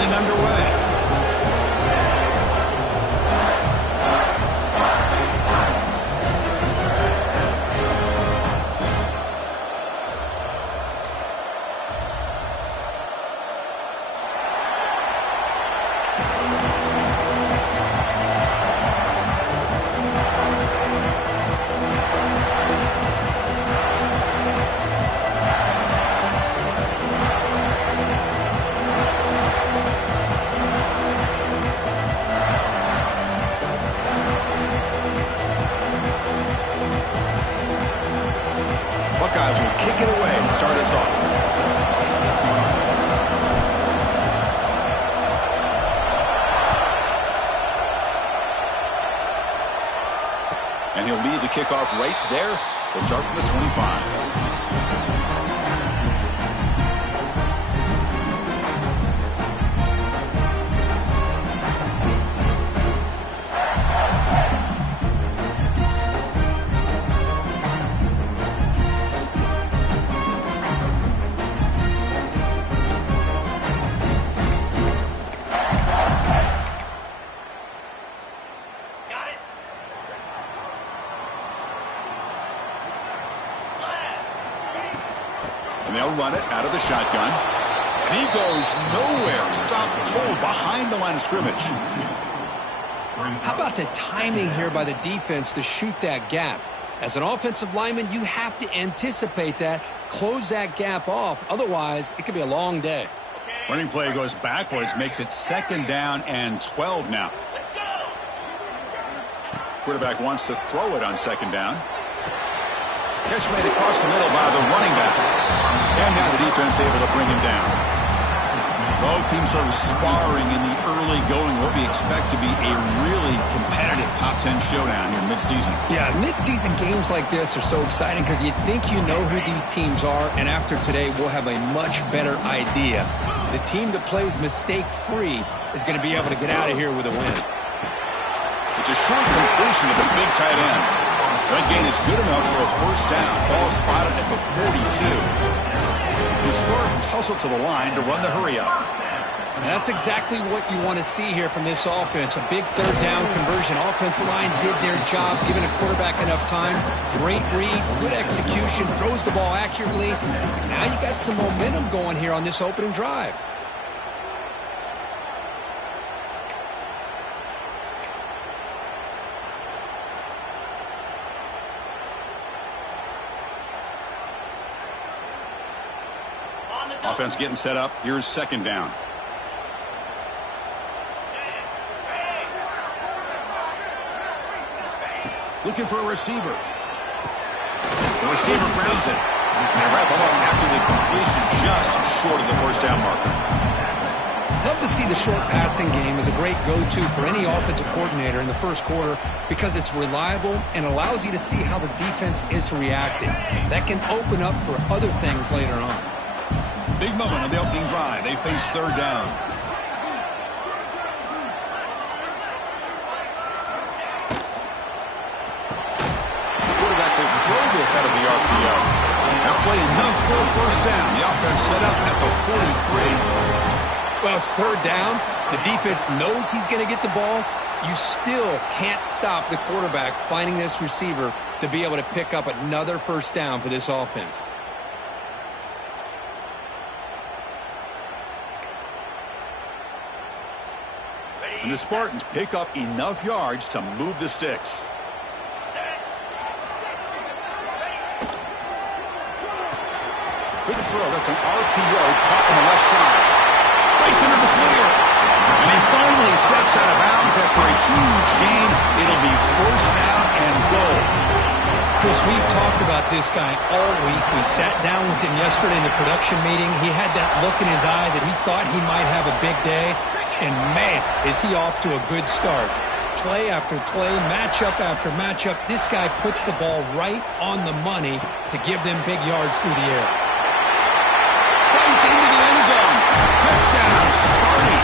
thing underway. Buckeyes will kick it away and start us off. And he'll lead the kickoff right there. He'll start from the 25. And they'll run it out of the shotgun. And he goes nowhere. Stop cold behind the line of scrimmage. How about the timing here by the defense to shoot that gap? As an offensive lineman, you have to anticipate that, close that gap off. Otherwise, it could be a long day. Running play goes backwards, makes it 2nd down and 12 now. Quarterback wants to throw it on 2nd down. Catch made across the middle by the running back. And now the defense able to bring him down. Both teams sort of sparring in the early going. What we expect to be a really competitive top 10 showdown here mid-season. Yeah, mid-season games like this are so exciting because you think you know who these teams are, and after today we'll have a much better idea. The team that plays mistake-free is going to be able to get out of here with a win. It's a short completion of the big tight end. That gain is good enough for a 1st down. Ball spotted at the 42. The Spartans hustle to the line to run the hurry-up. That's exactly what you want to see here from this offense. A big 3rd down conversion. Offensive line did their job, giving a quarterback enough time. Great read, good execution, throws the ball accurately. Now you got some momentum going here on this opening drive. Offense getting set up. Here's 2nd down. Looking for a receiver. The receiver grabs it. And they wrap him up after the completion just short of the 1st down marker. Love to see the short passing game as a great go-to for any offensive coordinator in the 1st quarter because it's reliable and allows you to see how the defense is reacting. That can open up for other things later on. Big moment on the opening drive. They face 3rd down. The quarterback will throw this out of the RPO. Now play enough for a 1st down. The offense set up at the 43. Well, it's 3rd down. The defense knows he's going to get the ball. You still can't stop the quarterback finding this receiver to be able to pick up another 1st down for this offense. And the Spartans pick up enough yards to move the sticks. Good throw. That's an RPO caught on the left side. Breaks into the clear. And he finally steps out of bounds after a huge gain. It'll be 1st down and goal. Chris, we've talked about this guy all week. We sat down with him yesterday in the production meeting. He had that look in his eye that he thought he might have a big day. And, man, is he off to a good start. Play after play, matchup after matchup. This guy puts the ball right on the money to give them big yards through the air. Fights into the end zone. Touchdown, Sparty.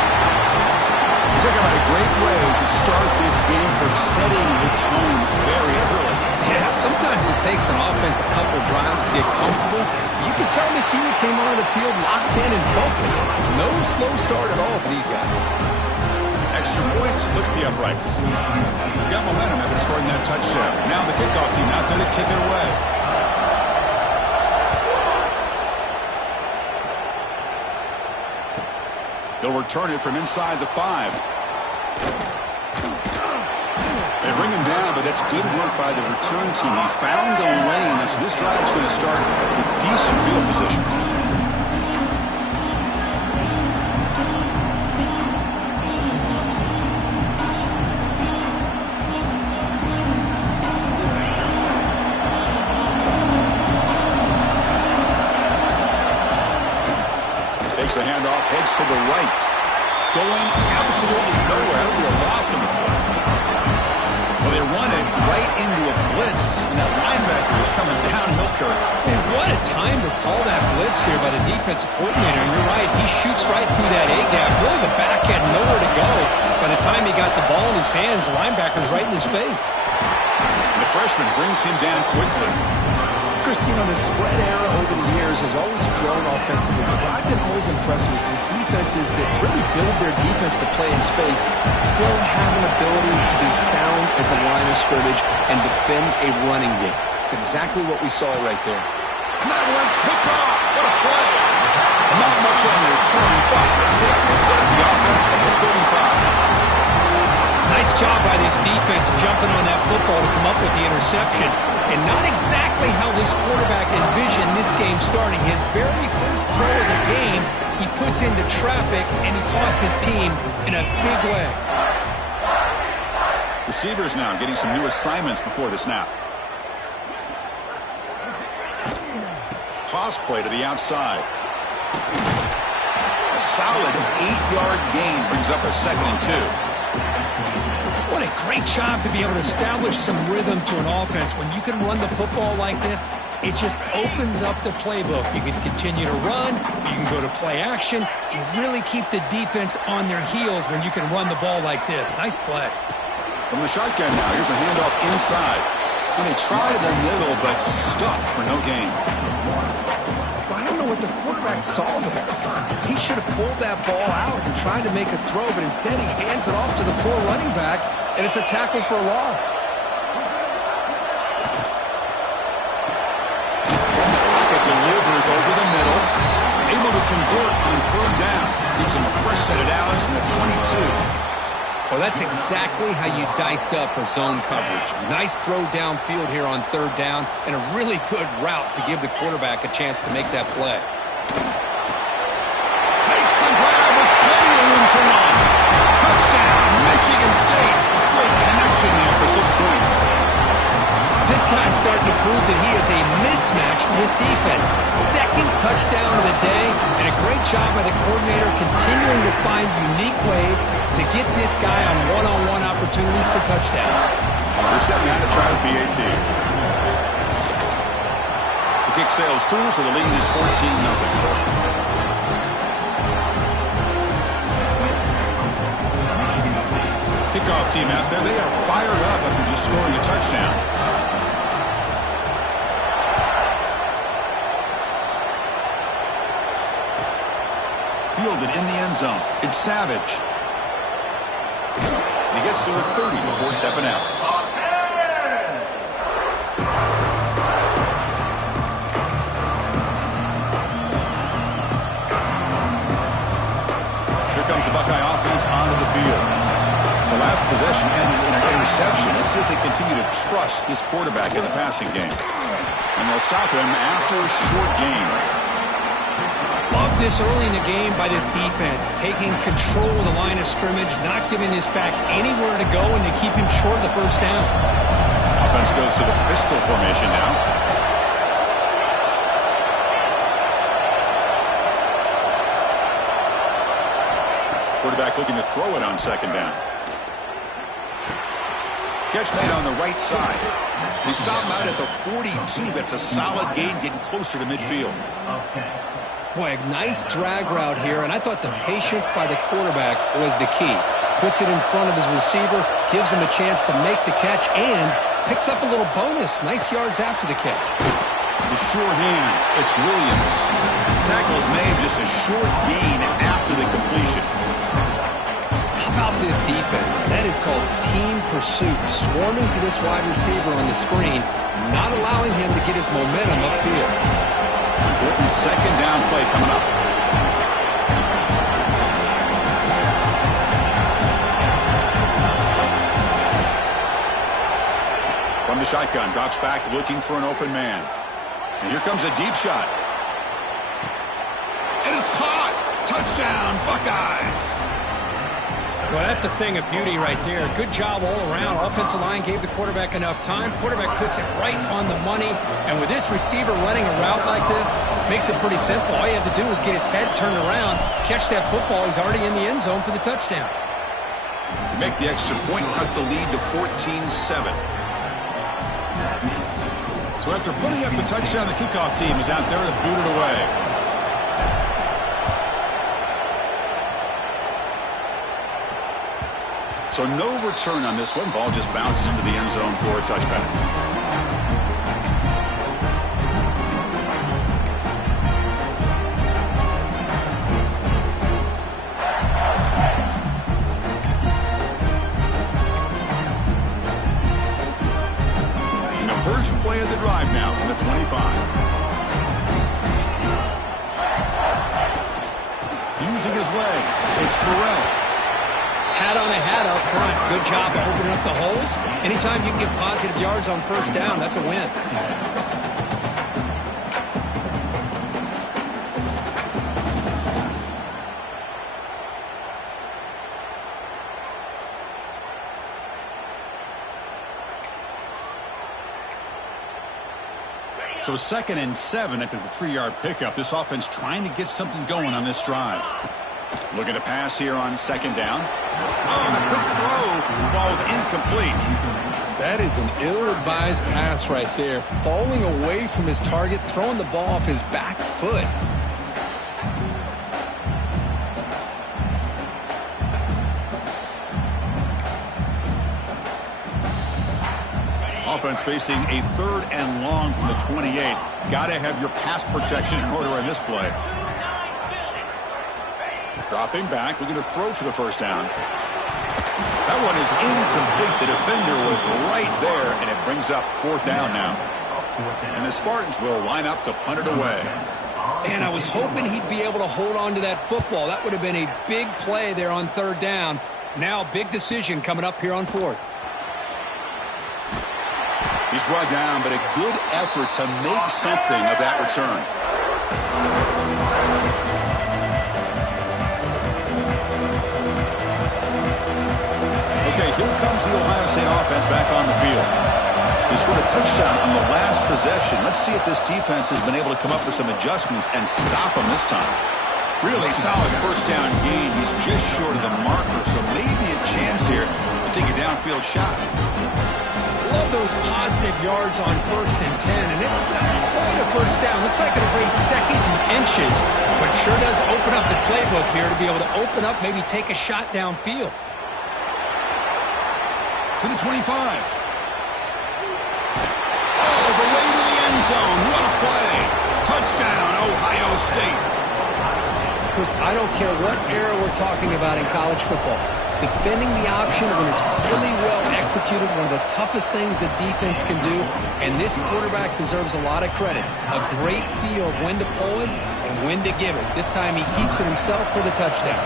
Talk about a great way to start this game for setting the tone very early. Yeah, sometimes it takes an offense a couple drives to get comfortable. You can tell this unit came onto the field locked in and focused. No slow start at all for these guys. Extra point splits the uprights. Got momentum after scoring that touchdown. Now the kickoff team out there to kick it away. They'll return it from inside the 5. They bring him down, but that's good work by the return team. He found the lane, and so this drive is going to start with decent field position. Takes the handoff, heads to the right. Going absolutely nowhere. That would be a loss in the play. Well, they run it right into a blitz, and that linebacker is coming downhill, Kirk. Man, what a time to call that blitz here by the defensive coordinator. And you're right, he shoots right through that A-gap. Really, the back had nowhere to go. By the time he got the ball in his hands, the linebacker's right in his face. And the freshman brings him down quickly. Chris, the spread era over the years has always grown offensively, but what I've been always impressed with defenses that really build their defense to play in space still have an ability to be sound at the line of scrimmage and defend a running game. It's exactly what we saw right there. And that one's picked off. What a play. Not much on the return, but it will set up the offense at the 35. Nice job by this defense jumping on that football to come up with the interception. And not exactly how this quarterback envisioned this game starting. His very first throw of the game, he puts into traffic, and he costs his team in a big way. Receivers now getting some new assignments before the snap. Toss play to the outside. A solid 8-yard gain brings up a 2nd and 2. What a great job to be able to establish some rhythm to an offense. When you can run the football like this, it just opens up the playbook. You can continue to run. You can go to play action. You really keep the defense on their heels when you can run the ball like this. Nice play. From the shotgun now, here's a handoff inside. And they try the middle, but stuck for no gain. I don't know what the quarterback saw there. He should have pulled that ball out and tried to make a throw, but instead he hands it off to the poor running back, and it's a tackle for a loss. From the pocket, delivers over the middle. Able to convert on 3rd down. Gives him a fresh set of downs from the 22. Well, that's exactly how you dice up a zone coverage. Nice throw downfield here on 3rd down, and a really good route to give the quarterback a chance to make that play. Makes the grab with plenty of room to run. Touchdown, Michigan State. Great connection there for 6 points. This guy's starting to prove that he is a mismatch for this defense. 2nd touchdown of the day, and a great job by the coordinator continuing to find unique ways to get this guy on one-on-one opportunities for touchdowns. We're set now to try the PAT. The kick sails through, so the lead is 14-0. Kickoff team out there, they are fired up after just scoring a touchdown. Fielded in the end zone. It's Savage. He gets to the 30 before stepping out. Here comes the Buckeye offense onto the field. The last possession ended in an interception. Let's see if they continue to trust this quarterback in the passing game. And they'll stop him after a short game. Love this early in the game by this defense, taking control of the line of scrimmage, not giving this back anywhere to go, and to keep him short of the 1st down. Offense goes to the pistol formation now. Quarterback looking to throw it on 2nd down. Catch made on the right side. They stop him out at the 42. That's a solid gain, getting closer to midfield. Boy, a nice drag route here, and I thought the patience by the quarterback was the key. Puts it in front of his receiver, gives him a chance to make the catch, and picks up a little bonus. Nice yards after the catch. The sure hands. It's Williams. Tackle is made, just a short gain after the completion. How about this defense? That is called team pursuit. Swarming to this wide receiver on the screen, not allowing him to get his momentum upfield. Important second down play coming up. From the shotgun, drops back looking for an open man. And here comes a deep shot. And it's caught. Touchdown, Buckeyes. Well, that's a thing of beauty right there. Good job all around. Offensive line gave the quarterback enough time. Quarterback puts it right on the money. And with this receiver running a route like this, makes it pretty simple. All you have to do is get his head turned around, catch that football. He's already in the end zone for the touchdown. Make the extra point, cut the lead to 14-7. So after putting up the touchdown, the kickoff team is out there to boot it away. So no return on this one. Ball just bounces into the end zone for a touchback. And the first play of the drive now from the 25. Using his legs, it's Burrell. Hat on a hat up front. Good job of opening up the holes. Anytime you can get positive yards on first down, that's a win. So 2nd and 7 after the 3-yard pickup. This offense trying to get something going on this drive. Looking to pass here on 2nd down. Oh, the quick throw falls incomplete. That is an ill-advised pass right there. Falling away from his target, throwing the ball off his back foot. Offense facing a 3rd and long from the 28. Got to have your pass protection in order in this play. Dropping back, looking to throw for the first down. That one is incomplete. The defender was right there, and it brings up 4th down now. And the Spartans will line up to punt it away. And I was hoping he'd be able to hold on to that football. That would have been a big play there on 3rd down. Now a big decision coming up here on 4th. He's brought down, but a good effort to make something of that return. Okay, here comes the Ohio State offense back on the field. They scored a touchdown on the last possession. Let's see if this defense has been able to come up with some adjustments and stop them this time. Really solid first down gain. He's just short of the marker, so maybe a chance here to take a downfield shot. Love those positive yards on 1st and 10, and it's not quite a first down. Looks like it'll raise 2nd and inches, but sure does open up the playbook here to be able to open up, maybe take a shot downfield. To the 25. Oh, the way to the end zone. What a play. Touchdown, Ohio State. Because I don't care what era we're talking about in college football. Defending the option when it's really well executed, one of the toughest things that defense can do, and this quarterback deserves a lot of credit. A great feel of when to pull it and when to give it. This time he keeps it himself for the touchdown.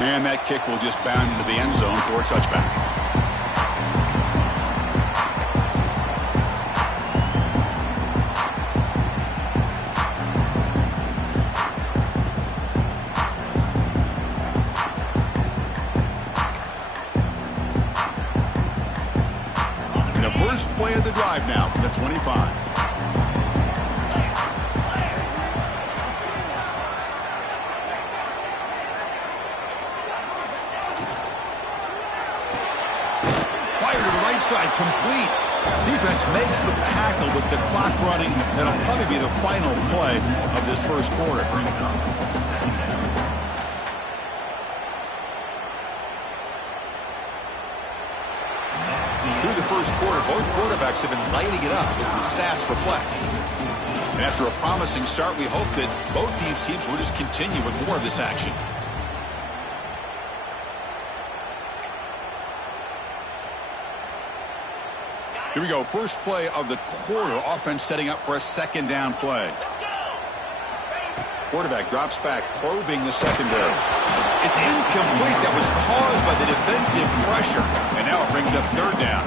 And that kick will just bound into the end zone for a touchback. And the first play of the drive now for the 25. Side complete. Defense makes the tackle with the clock running. That'll probably be the final play of this first quarter. Both quarterbacks have been lighting it up as the stats reflect. And after a promising start, we hope that both these teams will just continue with more of this action. Here we go. First play of the quarter. Offense setting up for a second down play. Quarterback drops back, probing the secondary. It's incomplete. That was caused by the defensive pressure. And now it brings up third down.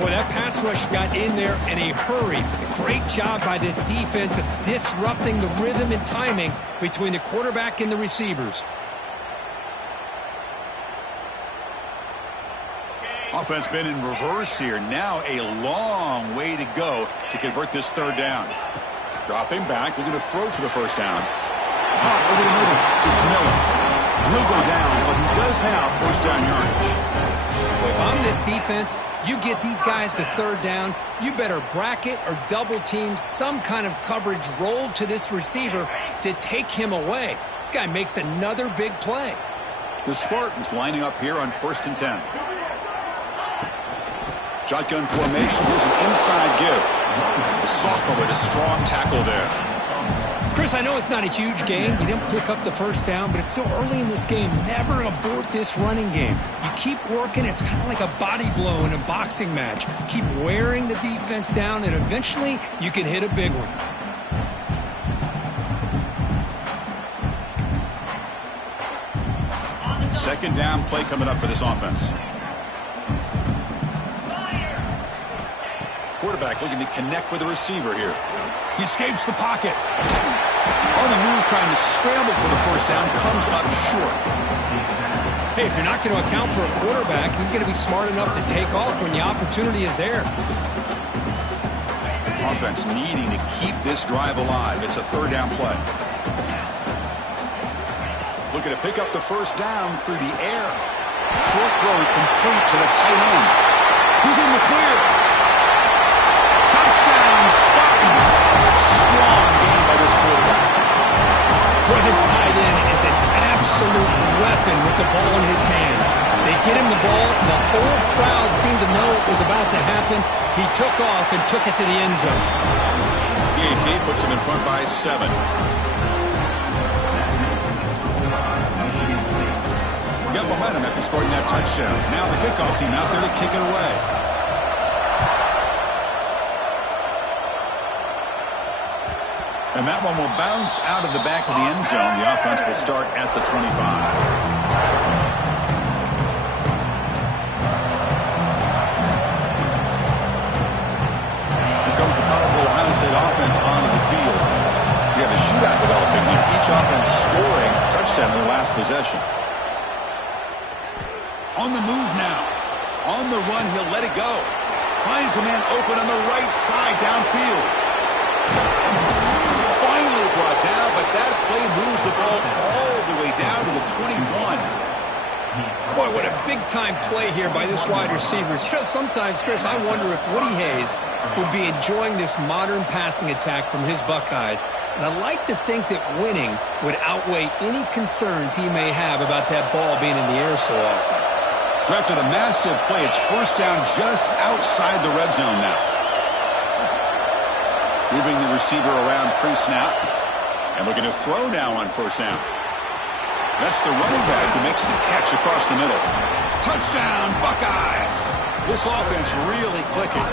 Boy, that pass rush got in there in a hurry. Great job by this defense of disrupting the rhythm and timing between the quarterback and the receivers. Offense been in reverse here. Now a long way to go to convert this third down. Dropping back, looking to throw for the first down. Hot over the middle. It's Miller. He'll go down, but he does have first down yardage. Well, if I'm this defense, you get these guys to third down, you better bracket or double team some kind of coverage rolled to this receiver to take him away. This guy makes another big play. The Spartans lining up here on 1st and 10. Shotgun formation. Here's an inside give. The sophomore with a strong tackle there. Chris, I know it's not a huge game. You didn't pick up the first down, but it's still early in this game. Never abort this running game. You keep working. It's kind of like a body blow in a boxing match. Keep wearing the defense down, and eventually you can hit a big one. Second down play coming up for this offense. Quarterback looking to connect with the receiver here. He escapes the pocket. On the move, trying to scramble for the first down, comes up short. Hey, if you're not going to account for a quarterback, he's going to be smart enough to take off when the opportunity is there. Offense needing to keep this drive alive. It's a third down play. Looking to pick up the first down through the air. Short throw complete to the tight end. Who's in the clear? Touchdown, Spartans. Strong game by this quarterback. Boy, his tight end is an absolute weapon with the ball in his hands. They get him the ball, and the whole crowd seemed to know what was about to happen. He took off and took it to the end zone. PAT puts him in front by 7. Got momentum after scoring that touchdown. Now the kickoff team out there to kick it away. And that one will bounce out of the back of the end zone. The offense will start at the 25. Here comes the powerful Ohio State offense onto the field. We have a shootout developing here. Each offense scoring a touchdown in their last possession. On the move now. On the run, he'll let it go. Finds a man open on the right side downfield. Finally brought down, but that play moves the ball all the way down to the 21. Boy, what a big-time play here by this wide receiver. You know, sometimes, Chris, I wonder if Woody Hayes would be enjoying this modern passing attack from his Buckeyes. And I like to think that winning would outweigh any concerns he may have about that ball being in the air so often. So after the massive play, it's first down just outside the red zone now. Moving the receiver around pre-snap. And looking to throw now on first down. That's the running back who makes the catch across the middle. Touchdown, Buckeyes! This offense really clicking.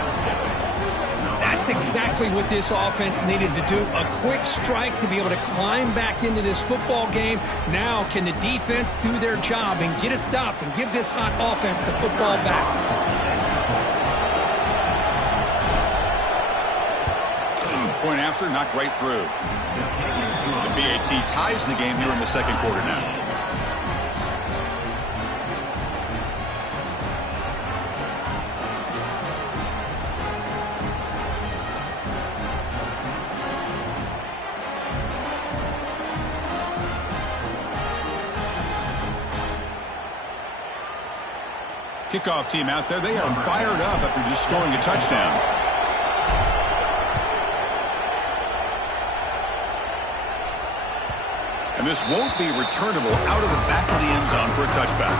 That's exactly what this offense needed to do. A quick strike to be able to climb back into this football game. Now can the defense do their job and get a stop and give this hot offense the football back? Point after, knocked right through. The BAT ties the game here in the second quarter now. Kickoff team out there, they are fired up after just scoring a touchdown. And this won't be returnable out of the back of the end zone for a touchback.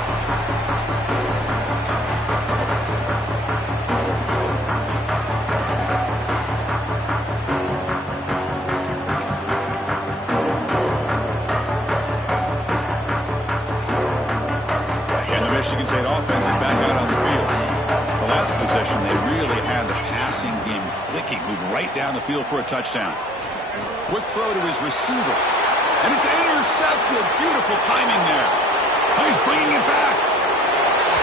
offense is back out on the field. The last possession, they really had the passing game clicking, moved right down the field for a touchdown. Quick throw to his receiver. And it's intercepted. Beautiful timing there. Oh, he's bringing it back.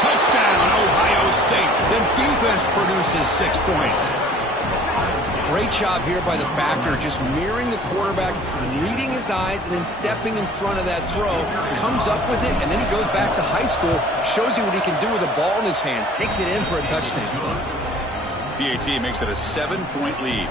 Touchdown, Ohio State. The defense produces 6 points. Great job here by the backer, just mirroring the quarterback, reading his eyes, and then stepping in front of that throw. Comes up with it, and then he goes back to high school, shows you what he can do with a ball in his hands, takes it in for a touchdown. PAT makes it a 7-point lead.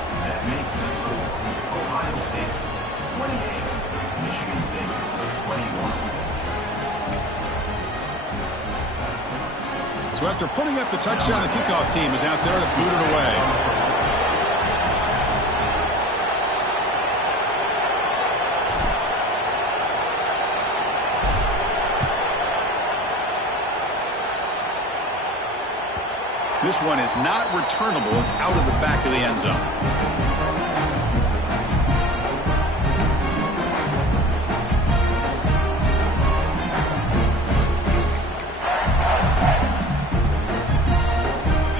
So after putting up the touchdown, the kickoff team is out there to boot it away. This one is not returnable. It's out of the back of the end zone.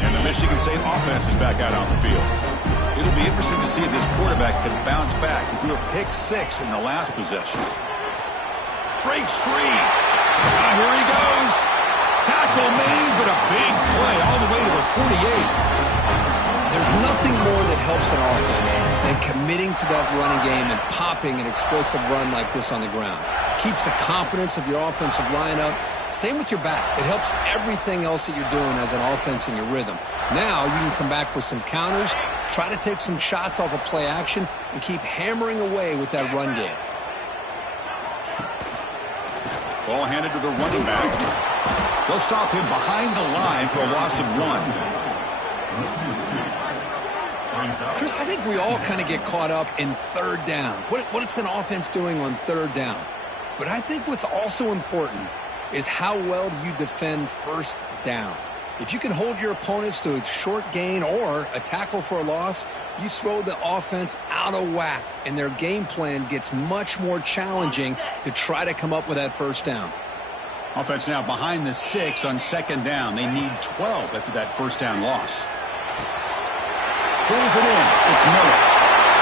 And the Michigan State offense is back out on the field. It'll be interesting to see if this quarterback can bounce back. He threw a pick-6 in the last possession. Breaks free. Here he goes. Tackle made, but a big play all the way to the 48. There's nothing more that helps an offense than committing to that running game and popping an explosive run like this on the ground. Keeps the confidence of your offensive lineup. Same with your back. It helps everything else that you're doing as an offense in your rhythm. Now you can come back with some counters, try to take some shots off of play action, and keep hammering away with that run game. Ball handed to the running back. They'll stop him behind the line for a loss of 1. Chris, I think we all kind of get caught up in third down. What's an offense doing on third down? But I think what's also important is how well do you defend first down. If you can hold your opponents to a short gain or a tackle for a loss, you throw the offense out of whack, and their game plan gets much more challenging to try to come up with that first down. Offense now behind the 6 on second down. They need 12 after that first down loss. Pulls it in. It's Miller.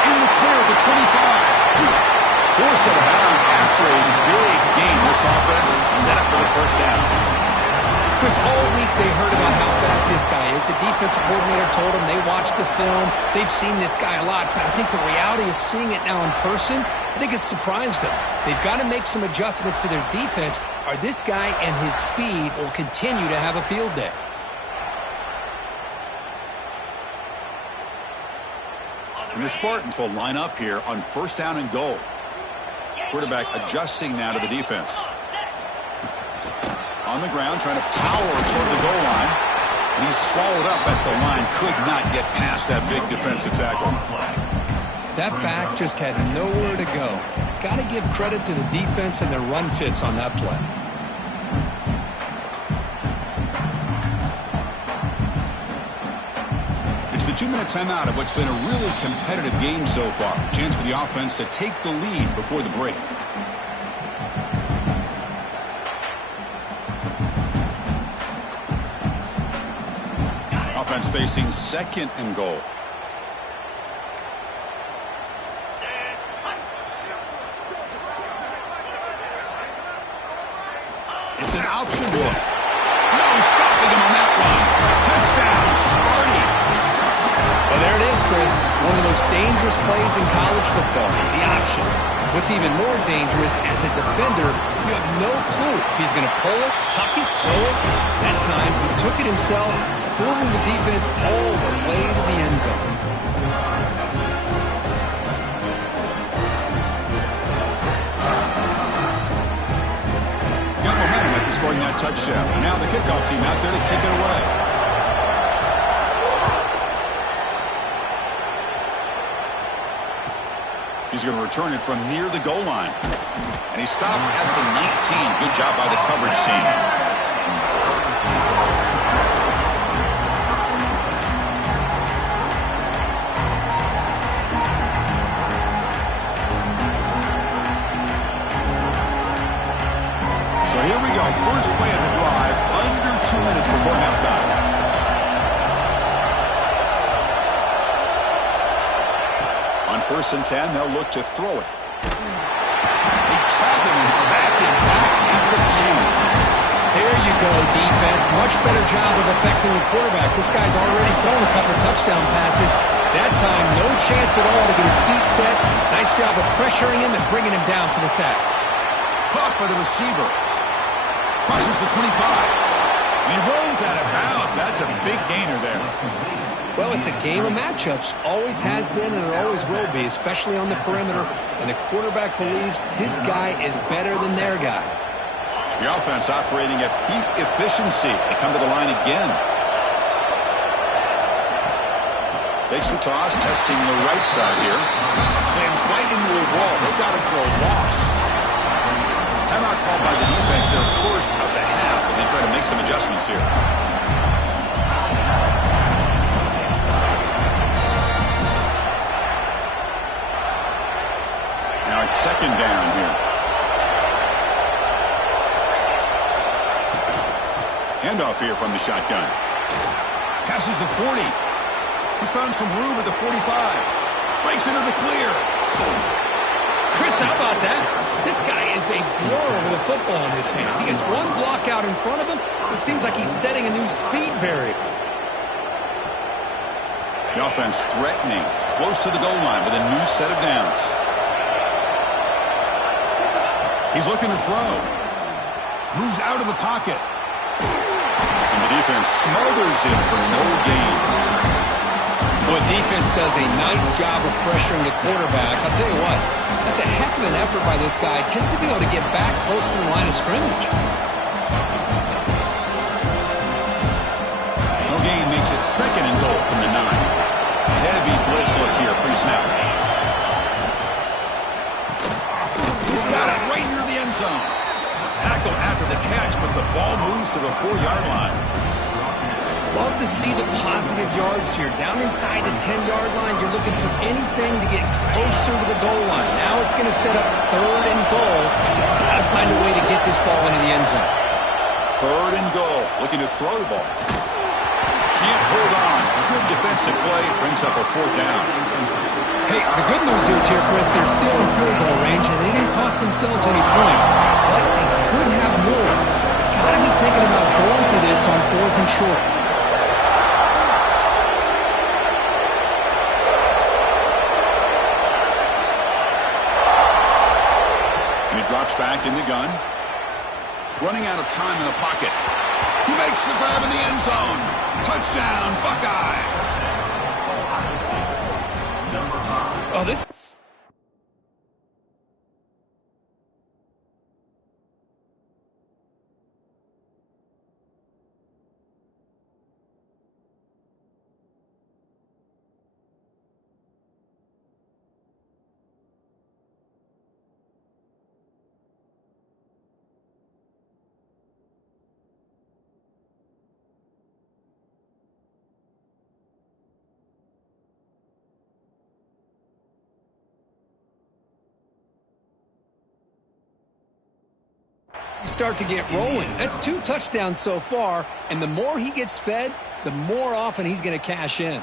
In the clear at the 25. Forced out of bounds after a big gain. This offense set up for the first down. Chris, all week they heard about how fast this guy is. The defensive coordinator told them they watched the film. They've seen this guy a lot. But I think the reality is seeing it now in person, I think it's surprised them. They've got to make some adjustments to their defense, or this guy and his speed will continue to have a field day. And the Spartans will line up here on first down and goal. Quarterback adjusting now to the defense. On the ground, trying to power toward the goal line. And he's swallowed up at the line. Could not get past that big defensive tackle. That back just had nowhere to go. Got to give credit to the defense and their run fits on that play. It's the 2-minute timeout of what's been a really competitive game so far. Chance for the offense to take the lead before the break. Offense facing second and goal. It's an option look. No stopping him on that one. Touchdown, Sparty. Well, there it is, Chris. One of the most dangerous plays in college football, the option. What's even more dangerous, as a defender, you have no clue if he's going to pull it, tuck it, throw it. That time, he took it himself, fooling the defense all the way to the end zone. Got momentum after scoring that touchdown. Now the kickoff team out there to kick it away. He's going to return it from near the goal line. And he stopped at the 19. Good job by the coverage team. So here we go. First play of the drive. Under 2 minutes before halftime. On 1st and 10, they'll look to throw it. They trap him and sack him back at the 2. There you go, defense. Much better job of affecting the quarterback. This guy's already thrown a couple touchdown passes. That time, no chance at all to get his feet set. Nice job of pressuring him and bringing him down for the sack. Caught by the receiver. Crosses the 25. He runs out of bounds. That's a big gainer there. Well, it's a game of matchups. Always has been and it always will be, especially on the perimeter. And the quarterback believes his guy is better than their guy. The offense operating at peak efficiency. They come to the line again. Takes the toss, testing the right side here. Slams right into a wall. They've got him for a loss. Timeout called by the defense, their first of the half, as they try to make some adjustments here. Now it's 2nd down here. Handoff here from the shotgun. Passes the 40. He's found some room at the 45. Breaks into the clear. Chris, how about that? This guy is a blower with a football in his hands. He gets one block out in front of him. It seems like he's setting a new speed barrier. The offense threatening, close to the goal line with a new set of downs. He's looking to throw. Moves out of the pocket. And the defense smothers him for no gain. Well, defense does a nice job of pressuring the quarterback. I'll tell you what, that's a heck of an effort by this guy just to be able to get back close to the line of scrimmage. No gain makes it 2nd and goal from the 9. Heavy blitz look here, pre-snap. He's got it right near the end zone. Tackle after the catch, but the ball moves to the 4-yard line. Love to see the positive yards here. Down inside the 10-yard line, you're looking for anything to get closer to the goal line. Now it's going to set up 3rd and goal. Got to find a way to get this ball into the end zone. 3rd and goal. Looking to throw the ball. Can't hold on. Good defensive play. Brings up a 4th down. Hey, the good news is here, Chris, they're still in field goal range, and they didn't cost themselves any points. But they could have more. Got to be thinking about going for this on 4th and short. Drops back in the gun. Running out of time in the pocket. He makes the grab in the end zone. Touchdown, Buckeyes. Oh, this... start to get rolling. That's 2 touchdowns so far, and the more he gets fed, the more often he's going to cash in.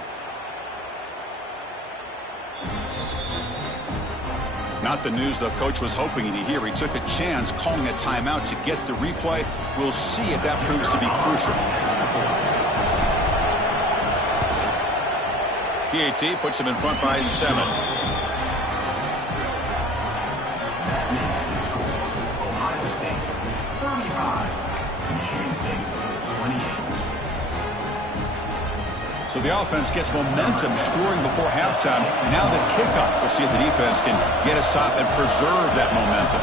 Not the news the coach was hoping to hear. He took a chance calling a timeout to get the replay. We'll see if that proves to be crucial. PAT puts him in front by 7. So the offense gets momentum scoring before halftime. Now the kickoff. We'll see if the defense can get a stop and preserve that momentum.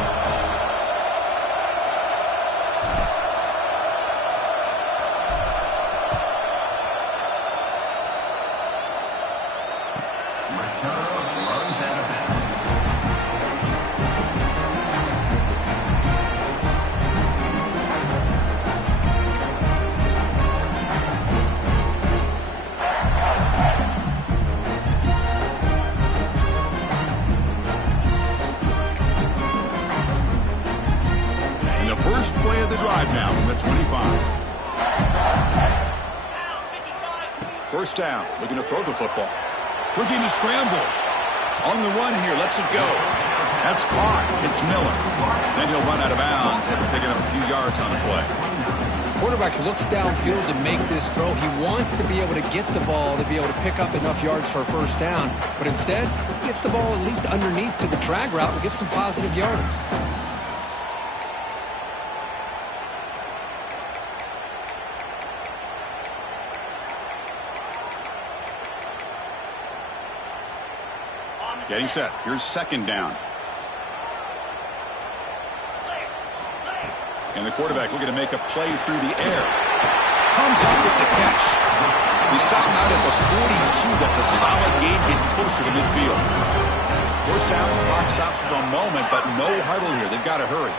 First play of the drive now from the 25. First down, looking to throw the football. Looking to scramble. On the run here, lets it go. That's caught. It's Miller. Then he'll run out of bounds after picking up a few yards on the play. Quarterback looks downfield to make this throw. He wants to be able to get the ball to be able to pick up enough yards for a first down. But instead, he gets the ball at least underneath to the drag route and gets some positive yards. Getting set. Here's second down. And the quarterback looking to make a play through the air. Comes up with the catch. He stopped out at the 42. That's a solid gain, getting closer to midfield. First down, the clock stops for a moment, but no huddle here. They've got to hurry.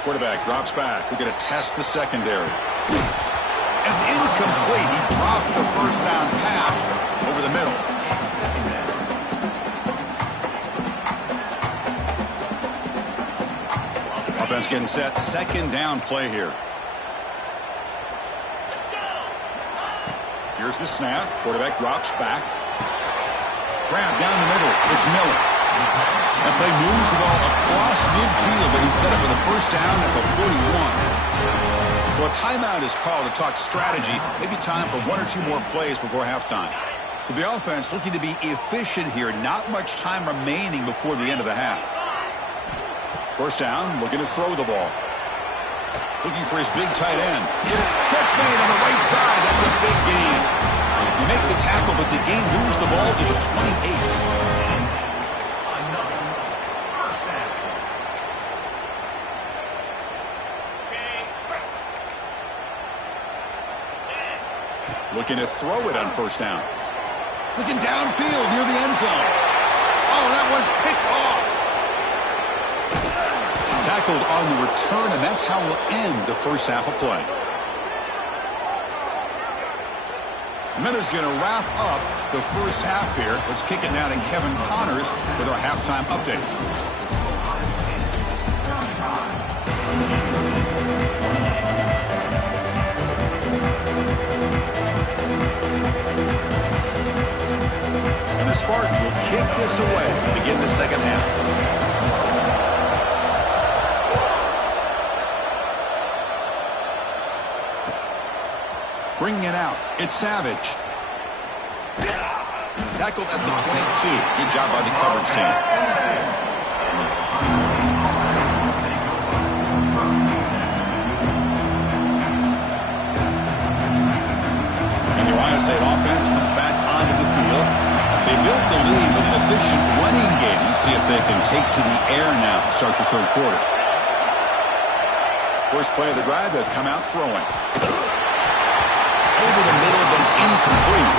Quarterback drops back. We're going to test the secondary. It's incomplete. He dropped the first down pass over the middle. Offense getting set. Second down play here. Here's the snap. Quarterback drops back. Grab down the middle. It's Miller. That play moves the ball across midfield, but he's set up for the first down at the 41. So a timeout is called to talk strategy. Maybe time for one or two more plays before halftime. So the offense looking to be efficient here. Not much time remaining before the end of the half. First down, looking to throw the ball. Looking for his big tight end. Catch made on the right side. That's a big gain. You make the tackle, but the game moves the ball to the 28. Looking to throw it on first down. Looking downfield near the end zone. Oh, that one's picked off. Tackled on the return, and that's how we'll end the first half of play. Miller's going to wrap up the first half here. Let's kick it now to Kevin Connors with our halftime update. And the Spartans will kick this away to begin the second half. Bringing it out, it's Savage. Tackled at the 22. Good job by the coverage team. And the Ohio State offense comes back onto the field. They built the lead with an efficient running game. Let's see if they can take to the air now to start the third quarter. First play of the drive, they'll come out throwing. Over the middle, but it's incomplete.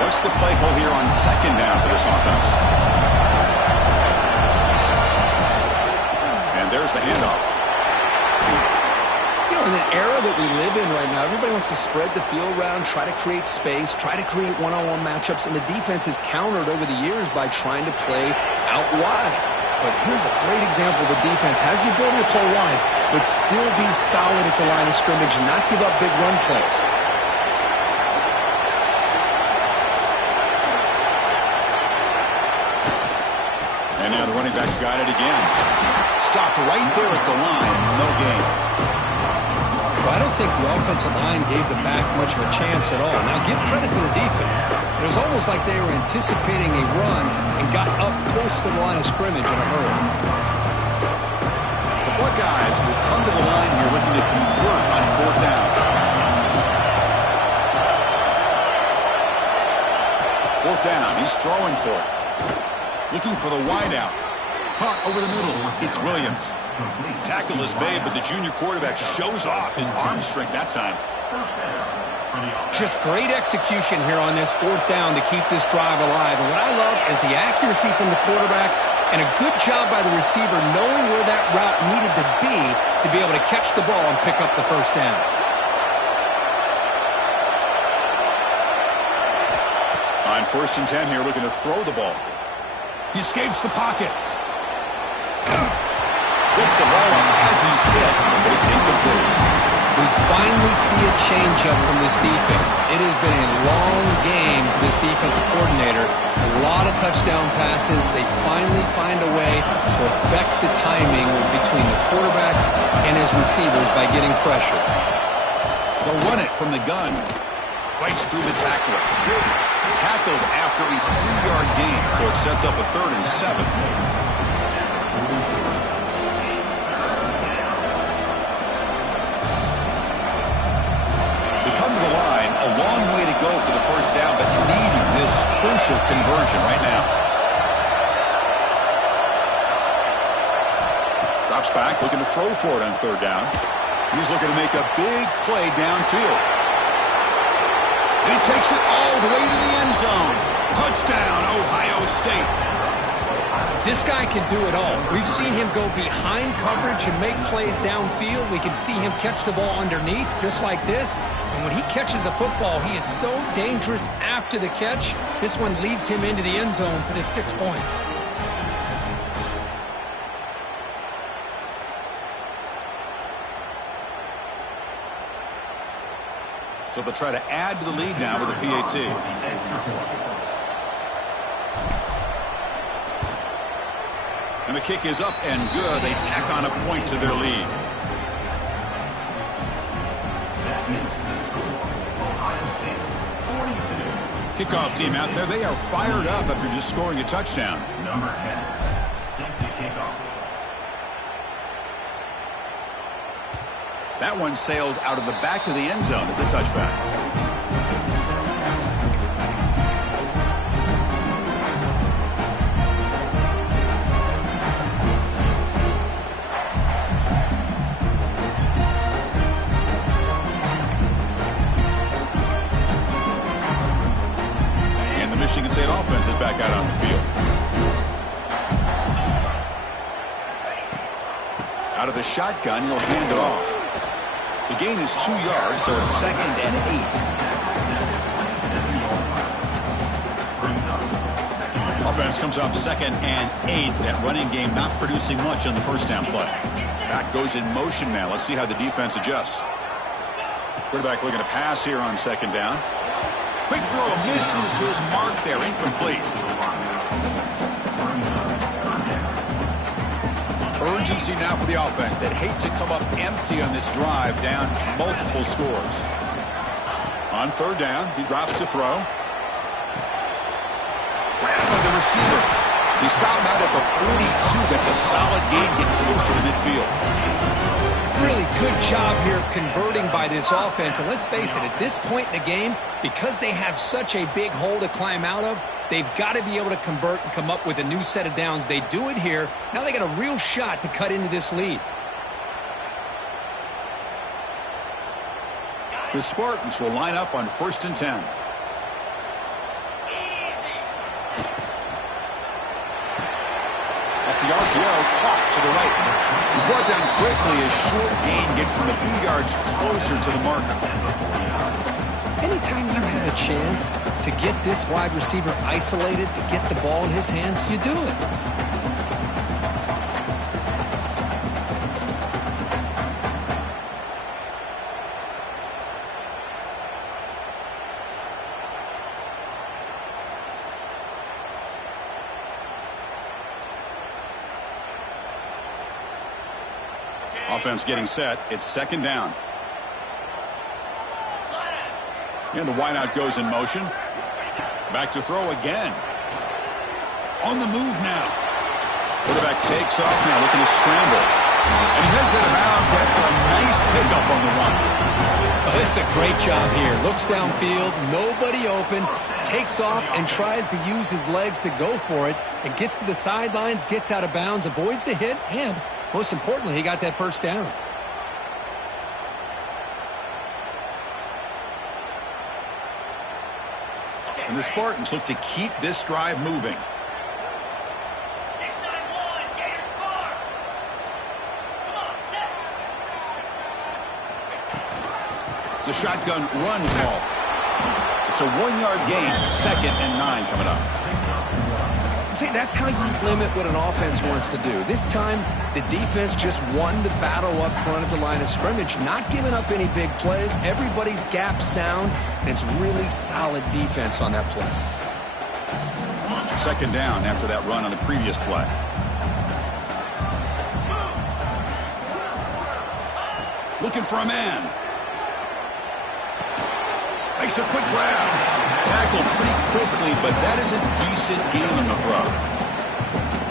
What's the play call here on second down for this offense? And there's the handoff. You know, in the era that we live in right now, everybody wants to spread the field around, try to create space, try to create one-on-one matchups, and the defense has countered over the years by trying to play out wide. But here's a great example. The defense has the ability to play wide, but still be solid at the line of scrimmage and not give up big run plays. And now the running back's got it again. Stopped right there at the line. No gain. Well, I don't think the offensive line gave the back much of a chance at all. Now, give credit to the defense. It was almost like they were anticipating a run and got up close to the line of scrimmage in a hurry. The Buckeyes will come to the line here looking to convert on fourth down. Fourth down. He's throwing for it. Looking for the wideout. Caught over the middle. It's Williams. Tackle is made, but the junior quarterback shows off his arm strength that time. Just great execution here on this fourth down to keep this drive alive. And what I love is the accuracy from the quarterback and a good job by the receiver knowing where that route needed to be able to catch the ball and pick up the first down. On 1st and 10 here, looking to throw the ball. He escapes the pocket. Picks the ball up as he's hit, but it's incomplete. We finally see a change-up from this defense. It has been a long game for this defensive coordinator. A lot of touchdown passes. They finally find a way to affect the timing between the quarterback and his receivers by getting pressure. They'll run it from the gun. Fights through the tackle. Tackled after a 3-yard gain, so it sets up a 3rd and 7. Come to the line, a long way to go for the first down, but needing this crucial conversion right now. Drops back, looking to throw for it on 3rd down. He's looking to make a big play downfield. And he takes it all the way to the end zone. Touchdown, Ohio State. This guy can do it all. We've seen him go behind coverage and make plays downfield. We can see him catch the ball underneath, just like this. And when he catches a football, he is so dangerous after the catch. This one leads him into the end zone for the 6 points. So they'll try to add to the lead now with a PAT. And the kick is up and good. They tack on a point to their lead. Kickoff team out there. They are fired up after just scoring a touchdown. Number 10, safety kickoff. That one sails out of the back of the end zone at the touchback. Michigan State offense is back out on the field. Out of the shotgun, he'll hand it off. The gain is 2 yards, so it's 2nd and 8. Offense comes up 2nd and 8. That running game not producing much on the first down play. Back goes in motion now. Let's see how the defense adjusts. Quarterback looking to pass here on 2nd down. Quick throw misses his mark there, incomplete. Urgency now for the offense that hate to come up empty on this drive, down multiple scores. On 3rd down, he drops to throw. Ran by the receiver. He stopped out at the 42. That's a solid gain, getting closer to midfield. Really good job here of converting by this offense. And let's face it, at this point in the game, because they have such a big hole to climb out of, they've got to be able to convert and come up with a new set of downs. They do it here. Now they got a real shot to cut into this lead. The Spartans will line up on 1st and 10. Off the RPO, caught to the right. He's brought down quickly. A short gain gets them a few yards closer to the marker. Anytime you have a chance to get this wide receiver isolated, to get the ball in his hands, you do it. Offense getting set. It's 2nd down. And the wideout goes in motion. Back to throw again. On the move now. Quarterback takes off now, looking to scramble. And he heads out of bounds after a nice pickup on the run. Oh, this is a great job here. Looks downfield, nobody open, takes off and tries to use his legs to go for it, and gets to the sidelines, gets out of bounds, avoids the hit, and most importantly, he got that first down. And the Spartans look to keep this drive moving. It's a shotgun run call. It's a 1-yard gain, 2nd and 9 coming up. See, that's how you limit what an offense wants to do. This time, the defense just won the battle up front at the line of scrimmage, not giving up any big plays. Everybody's gap sound, and it's really solid defense on that play. Second down after that run on the previous play. Looking for a man. Makes a quick grab. Tackled pretty quickly, but that is a decent gain on the throw.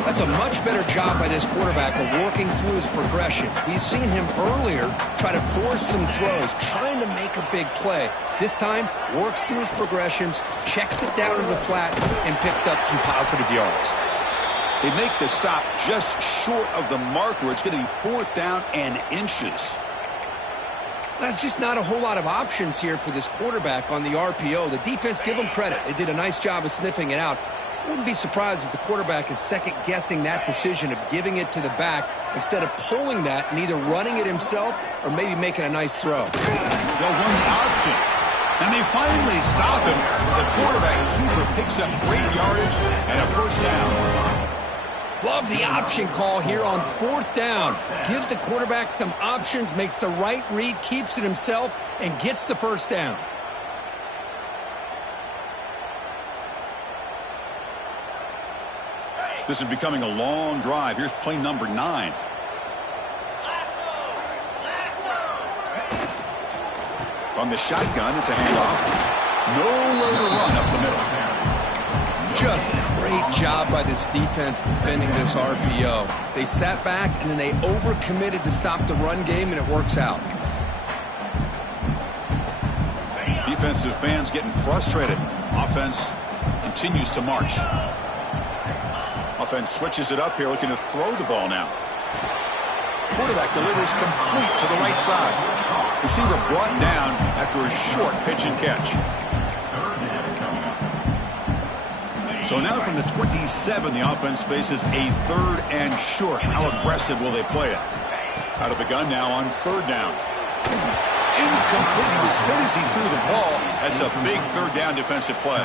That's a much better job by this quarterback of working through his progressions. We've seen him earlier try to force some throws, trying to make a big play. This time, works through his progressions, checks it down to the flat, and picks up some positive yards. They make the stop just short of the marker. It's going to be 4th down and inches. That's just not a whole lot of options here for this quarterback on the RPO. The defense, give them credit. They did a nice job of sniffing it out. Wouldn't be surprised if the quarterback is second-guessing that decision of giving it to the back instead of pulling that and either running it himself or maybe making a nice throw. They'll run the option. And they finally stop him. The quarterback keeper picks up great yardage and a first down. Love the option call here on 4th down. Gives the quarterback some options, makes the right read, keeps it himself, and gets the first down. This is becoming a long drive. Here's play number 9. From the shotgun, it's a handoff. No later run up the middle. Just great job by this defense defending this RPO. They sat back, and then they overcommitted to stop the run game, and it works out. Defensive fans getting frustrated. Offense continues to march. Offense switches it up here, looking to throw the ball now. Quarterback delivers complete to the right side. Receiver brought down after a short pitch and catch. So now from the 27, the offense faces a 3rd and short. How aggressive will they play it? Out of the gun now on 3rd down. Incomplete. He was hit as he threw the ball. That's a big 3rd down defensive play.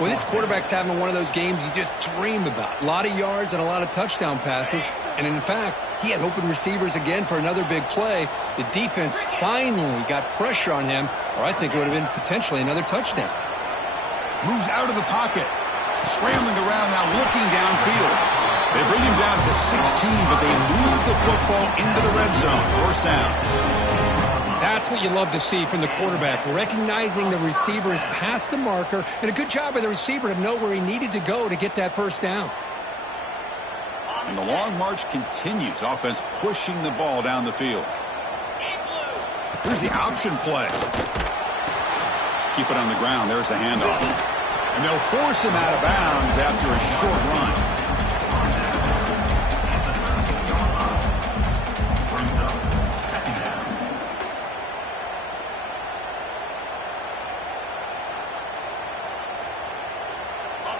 Well, this quarterback's having one of those games you just dream about. A lot of yards and a lot of touchdown passes. And in fact, he had open receivers again for another big play. The defense finally got pressure on him, or I think it would have been potentially another touchdown. Moves out of the pocket. Scrambling around now, looking downfield. They bring him down to the 16, but they move the football into the red zone. First down. That's what you love to see from the quarterback, recognizing the receivers past the marker, and a good job by the receiver to know where he needed to go to get that first down. And the long march continues. Offense pushing the ball down the field. Here's the option play. Keep it on the ground. There's the handoff. And they'll force him out of bounds after a short run.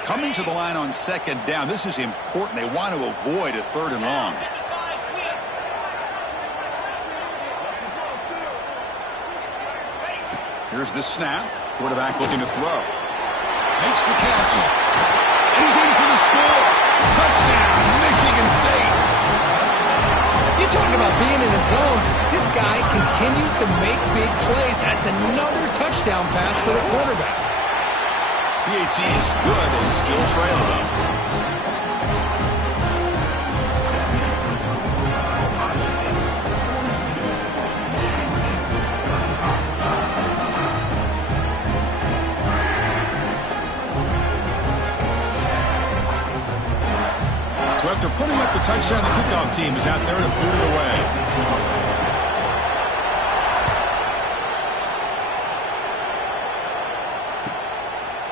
Coming to the line on 2nd down. This is important. They want to avoid a 3rd and long. Here's the snap. Quarterback looking to throw. Makes the catch. And he's in for the score. Touchdown, Michigan State. You talk about being in the zone. This guy continues to make big plays. That's another touchdown pass for the quarterback. PAT is good. They still trail them. So after putting up the touchdown, the kickoff team is out there to boot it away.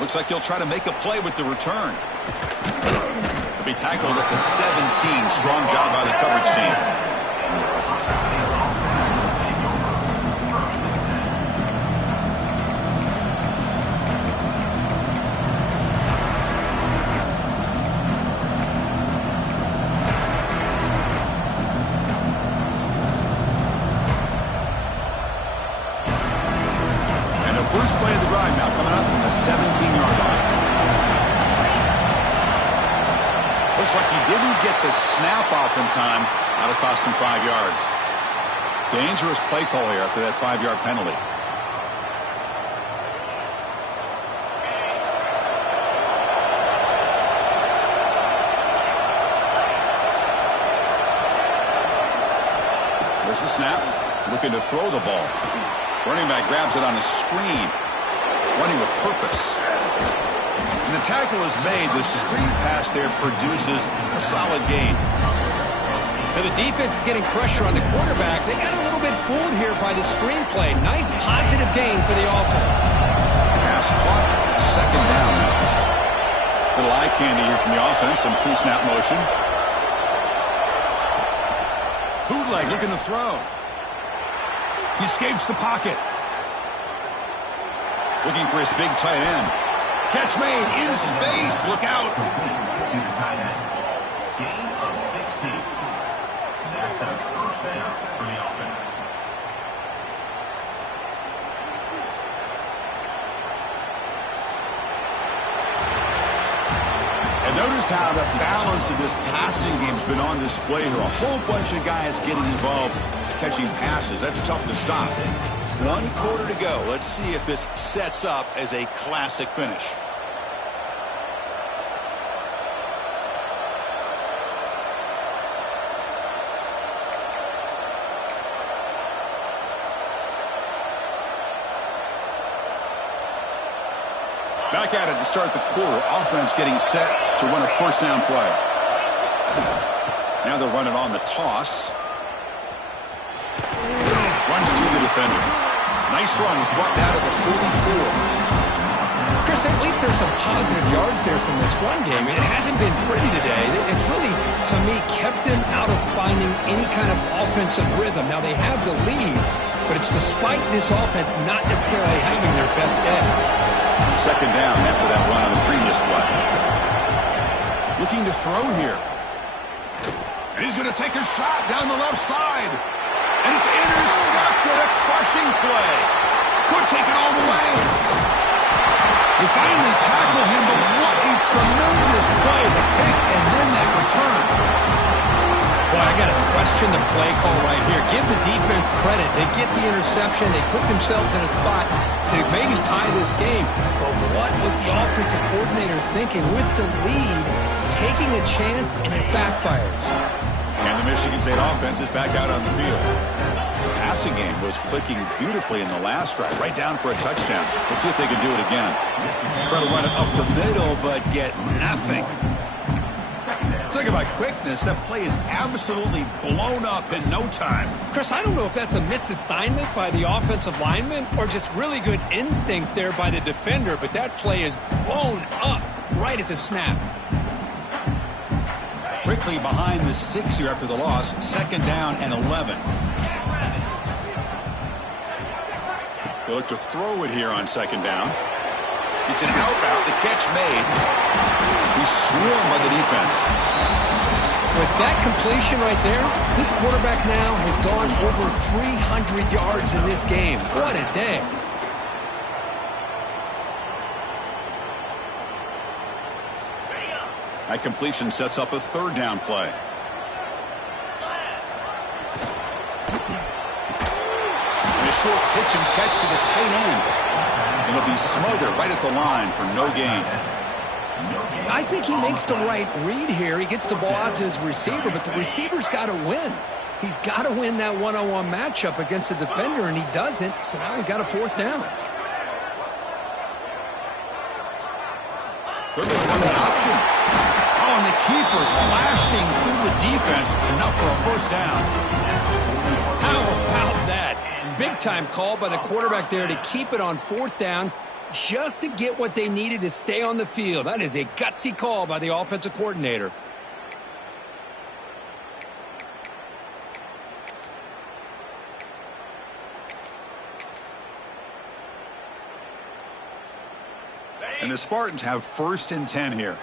Looks like he'll try to make a play with the return. He'll be tackled at the 17. Strong job by the coverage team. First play of the drive now coming up from the 17-yard line. Looks like he didn't get the snap off in time. That'll cost him 5 yards. Dangerous play call here after that 5-yard penalty. There's the snap. Looking to throw the ball. Running back grabs it on a screen. Running with purpose. And the tackle is made. The screen pass there produces a solid gain. Now the defense is getting pressure on the quarterback. They got a little bit fooled here by the screenplay. Nice positive gain for the offense. Pass caught. Second down now. Little eye candy here from the offense. Some pre-snap motion. Bootleg looking to throw. He escapes the pocket. Looking for his big tight end. Catch made in space. Look out. Gain of 16. That's a first down for the offense. And notice how the balance of this passing game has been on display here. A whole bunch of guys getting involved catching passes. That's tough to stop. 1 quarter to go. Let's see if this sets up as a classic finish. Back at it to start the quarter. Offense getting set to run a first down play. Now they're running on the toss. Runs through the defender. Nice run. He's brought down to the 44. Chris, at least there's some positive yards there from this run game. It hasn't been pretty today. It's really, to me, kept them out of finding any kind of offensive rhythm. Now they have the lead, but it's despite this offense not necessarily having their best day. Second down after that run on the previous play. Looking to throw here. And he's going to take a shot down the left side. And it's intercepted. A crushing play. Could take it all the way. They finally tackle him, but what a tremendous play. The pick and then that return. Boy, I got to question the play call right here. Give the defense credit. They get the interception. They put themselves in a spot to maybe tie this game. But what was the offensive coordinator thinking with the lead, taking a chance, and it backfires? And the Michigan State offense is back out on the field. The passing game was clicking beautifully in the last drive, right down for a touchdown. Let's see if they can do it again. Try to run it up the middle, but get nothing. Talk about quickness. That play is absolutely blown up in no time. Chris, I don't know if that's a misassignment by the offensive lineman or just really good instincts there by the defender, but that play is blown up right at the snap. Quickly behind the sticks here after the loss. Second down and 11. They look to throw it here on second down. It's an out route. The catch made. He's swarmed by the defense. With that completion right there, this quarterback now has gone over 300 yards in this game. What a day. That completion sets up a third down play. And a short pitch and catch to the tight end. It'll be smothered right at the line for no gain. I think he makes the right read here. He gets the ball out to his receiver, but the receiver's got to win. He's got to win that one-on-one matchup against the defender, and he doesn't, so now we've got a fourth down. They're going to run the option. Oh, and the keeper slashing through the defense. Enough for a first down. How about that? Big-time call by the quarterback there to keep it on fourth down just to get what they needed to stay on the field. That is a gutsy call by the offensive coordinator. And the Spartans have first and 10 here.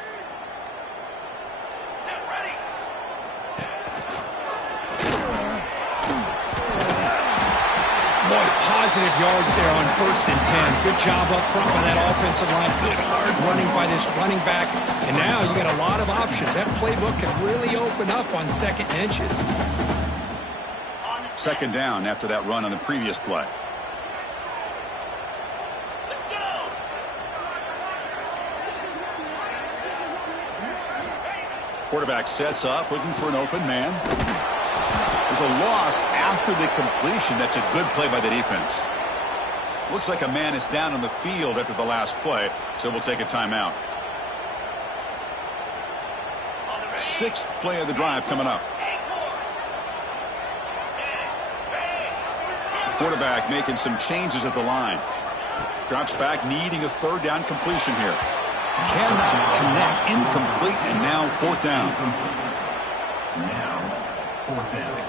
positive yards there on 1st and 10. Good job up front by that offensive line. Good hard running by this running back. And now you got a lot of options. That playbook can really open up on 2nd and inches. 2nd down after that run on the previous play. Quarterback sets up, looking for an open man. There's a loss after the completion. That's a good play by the defense. Looks like a man is down on the field after the last play, so we'll take a timeout. 6th play of the drive coming up. Quarterback making some changes at the line. Drops back, needing a 3rd down completion here. Cannot connect, incomplete, and now 4th down. Now, 4th down.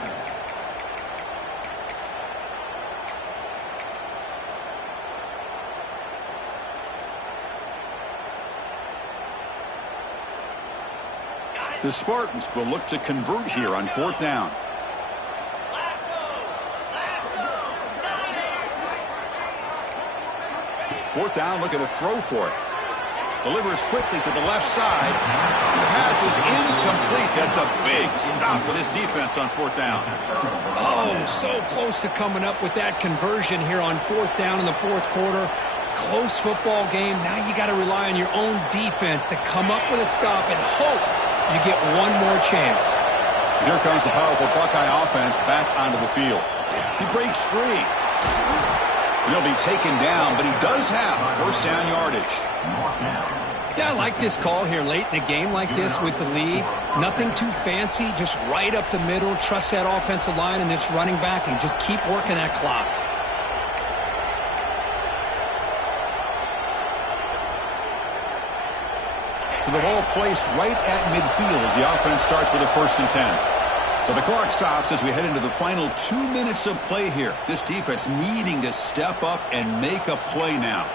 The Spartans will look to convert here on 4th down. Fourth down, looking to throw for it. Delivers quickly to the left side. The pass is incomplete. That's a big stop with his defense on 4th down. Oh, so close to coming up with that conversion here on 4th down in the 4th quarter. Close football game. Now you got to rely on your own defense to come up with a stop and hope you get one more chance. Here comes the powerful Buckeye offense back onto the field. He breaks free. He'll be taken down, but he does have 1st down yardage. Yeah, I like this call here late in the game like this with the lead. Nothing too fancy, just right up the middle. Trust that offensive line and this running back and just keep working that clock. So the ball placed right at midfield as the offense starts with a 1st and 10. So the clock stops as we head into the final 2 minutes of play here. This defense needing to step up and make a play now.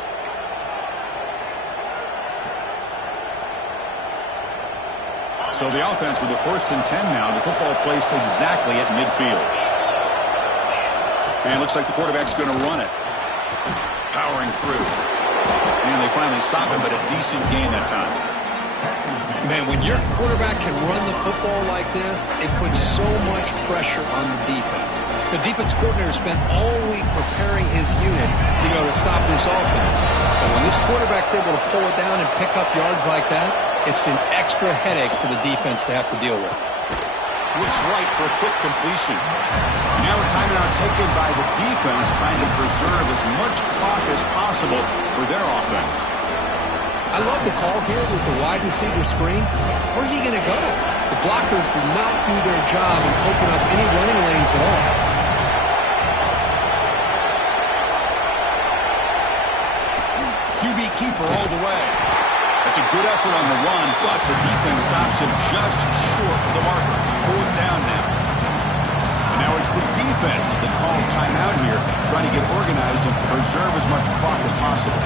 So the offense with the 1st and 10 now. The football placed exactly at midfield. And it looks like the quarterback's going to run it. Powering through. And they finally stop him, but a decent gain that time. Man, when your quarterback can run the football like this, it puts so much pressure on the defense. The defense coordinator spent all week preparing his unit to stop this offense. But when this quarterback's able to pull it down and pick up yards like that, it's an extra headache for the defense to have to deal with. Looks right for a quick completion. And now a timeout taken by the defense, trying to preserve as much clock as possible for their offense. I love the call here with the wide receiver screen. Where's he going to go? The blockers do not do their job and open up any running lanes at all. QB keeper all the way. That's a good effort on the run, but the defense stops him just short of the marker. 4th down now. And now it's the defense that calls timeout here, trying to get organized and preserve as much clock as possible.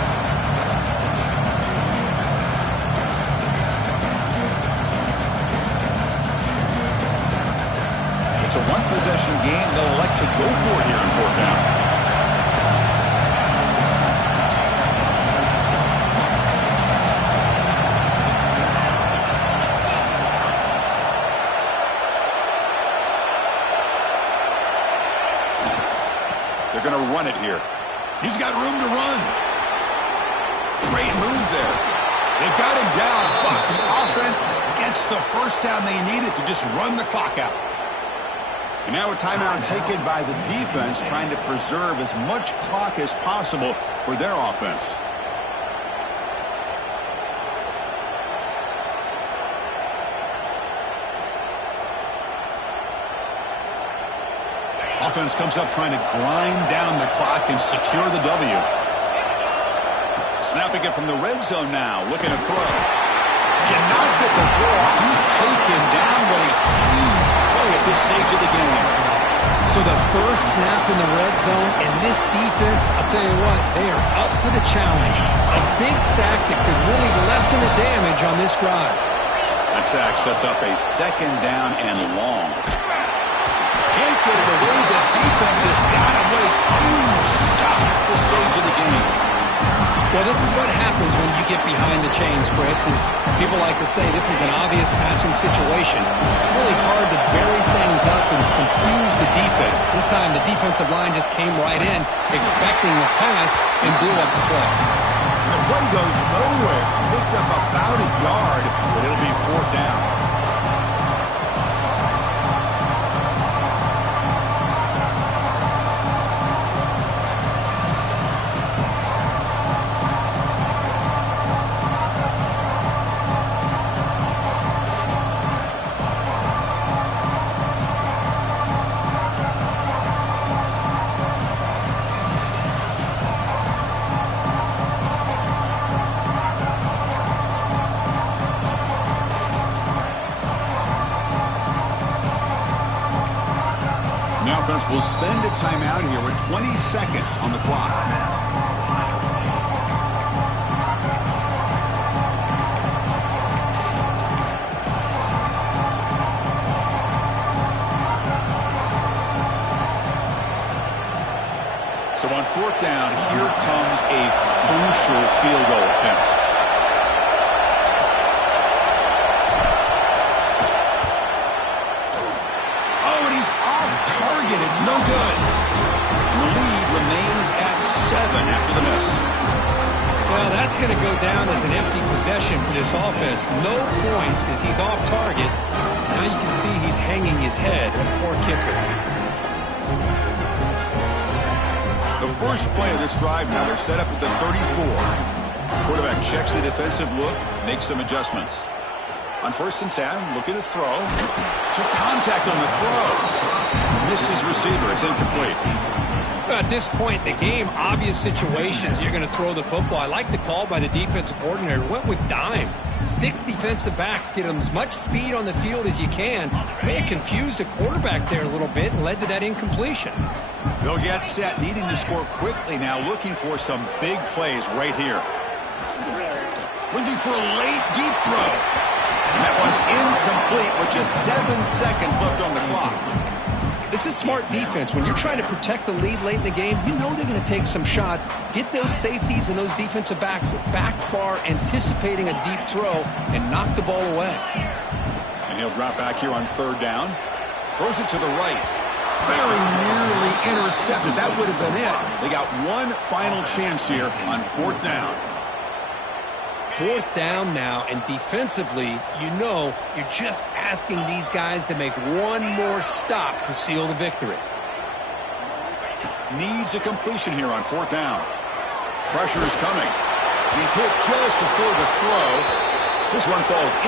It's a one-possession game they'll elect to go for here on 4th down. They're going to run it here. He's got room to run. Great move there. They've got him down, but the offense gets the 1st down they needed to just run the clock out. And now a timeout taken by the defense, trying to preserve as much clock as possible for their offense. Offense comes up trying to grind down the clock and secure the W. Snapping it from the red zone now, looking to throw. Cannot get the throw off. He's taken down with a huge play at this stage of the game. So the first snap in the red zone, and this defense, I'll tell you what, they are up for the challenge. A big sack that could really lessen the damage on this drive. That sack sets up a 2nd down and long. Can't get it away. The defense has got him with a huge stop. this is what happens when you get behind the chains, Chris, is people like to say this is an obvious passing situation. It's really hard to vary things up and confuse the defense. This time the defensive line just came right in, expecting the pass, and blew up the play. And the play goes nowhere. Picked up about a yard, but it'll be 4th down. The offense will spend a timeout here with 20 seconds on the clock. So on 4th down, here comes a crucial field goal attempt. It's no good. The lead remains at 7 after the miss. Well, that's going to go down as an empty possession for this offense. No points as he's off target. Now you can see he's hanging his head. A poor kicker. The first play of this drive now, they're set up at the 34. Quarterback checks the defensive look, makes some adjustments. On 1st and 10, looking to throw. Took contact on the throw. Missed his receiver. It's incomplete. At this point in the game, obvious situations, you're going to throw the football. I like the call by the defensive coordinator. Went with dime. 6 defensive backs, get them as much speed on the field as you can. May have confused the quarterback there a little bit and led to that incompletion. They'll get set, needing to score quickly now, looking for some big plays right here. Looking for a late deep throw. And that one's incomplete with just 7 seconds left on the clock. This is smart defense. When you're trying to protect the lead late in the game, you know they're going to take some shots. Get those safeties and those defensive backs back far, anticipating a deep throw, and knock the ball away. And he'll drop back here on 3rd down. Throws it to the right. Very nearly intercepted. That would have been it. They got one final chance here on 4th down. 4th down now, and defensively, you know you're just asking these guys to make one more stop to seal the victory. Needs a completion here on 4th down. Pressure is coming. He's hit just before the throw. This one falls in.